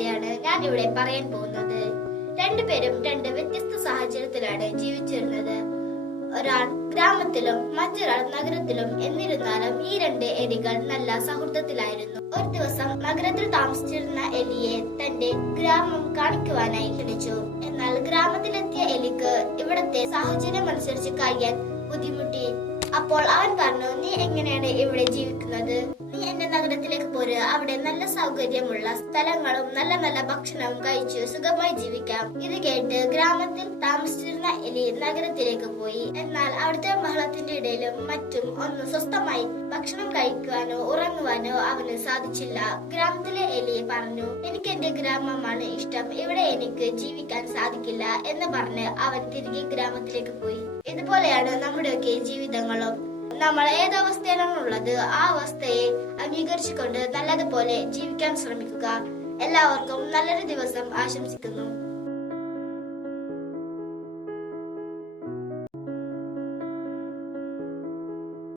കഥയാണ് ഞാൻ ഇവിടെ പറയാൻ പോകുന്നത്. രണ്ടുപേരും രണ്ട് വ്യത്യസ്ത സാഹചര്യത്തിലാണ് ജീവിച്ചിരുന്നത്. ഒരാൾ ഗ്രാമത്തിലും മറ്റൊരാൾ നഗരത്തിലും. എന്നിരുന്നാലും ഈ രണ്ട് എലികൾ നല്ല സൗഹൃദത്തിലായിരുന്നു. ഒരു ദിവസം നഗരത്തിൽ താമസിച്ചിരുന്ന എലിയെ തന്റെ ഗ്രാമം കാണിക്കുവാനായി ക്ഷണിച്ചു. എന്നാൽ ഗ്രാമത്തിലെത്തിയ എലിക്ക് ഇവിടത്തെ സാഹചര്യം അനുസരിച്ച് കഴിയാൻ ബുദ്ധിമുട്ടി. അപ്പോൾ അവൻ പറഞ്ഞു, നീ എങ്ങനെയാണ് ഇവിടെ ജീവിക്കുന്നത്? നീ എന്റെ നഗരത്തിലേക്ക് പോര്. അവിടെ നല്ല സൗകര്യമുള്ള സ്ഥലങ്ങളും നല്ല നല്ല ഭക്ഷണവും കഴിച്ചു സുഖമായി ജീവിക്കാം. ഇത് കേട്ട് ഗ്രാമത്തിൽ താമസിച്ചിരുന്ന എലി നഗരത്തിലേക്ക് പോയി. എന്നാൽ അവിടുത്തെ ബഹളത്തിന്റെ ഇടയിലും മറ്റും ഒന്ന് സ്വസ്ഥമായി ഭക്ഷണം കഴിക്കുവാനോ ഉറങ്ങുവാനോ അവന് സാധിച്ചില്ല. ഗ്രാമത്തിലെ എലി പറഞ്ഞു, എനിക്ക് എന്റെ ഗ്രാമമാണ് ഇഷ്ടം, ഇവിടെ എനിക്ക് ജീവിക്കാൻ സാധിക്കില്ല എന്ന് പറഞ്ഞ് അവൻ തിരികെ ഗ്രാമത്തിലേക്ക് പോയി. ഇതുപോലെയാണ് നമ്മുടെയൊക്കെ ജീവിതങ്ങളും. നമ്മൾ ഏതവസ്ഥയിലാണുള്ളത് ആ അവസ്ഥയെ അംഗീകരിച്ചുകൊണ്ട് നല്ലതുപോലെ ജീവിക്കാൻ ശ്രമിക്കുക. എല്ലാവർക്കും നല്ലൊരു ദിവസം ആശംസിക്കുന്നു.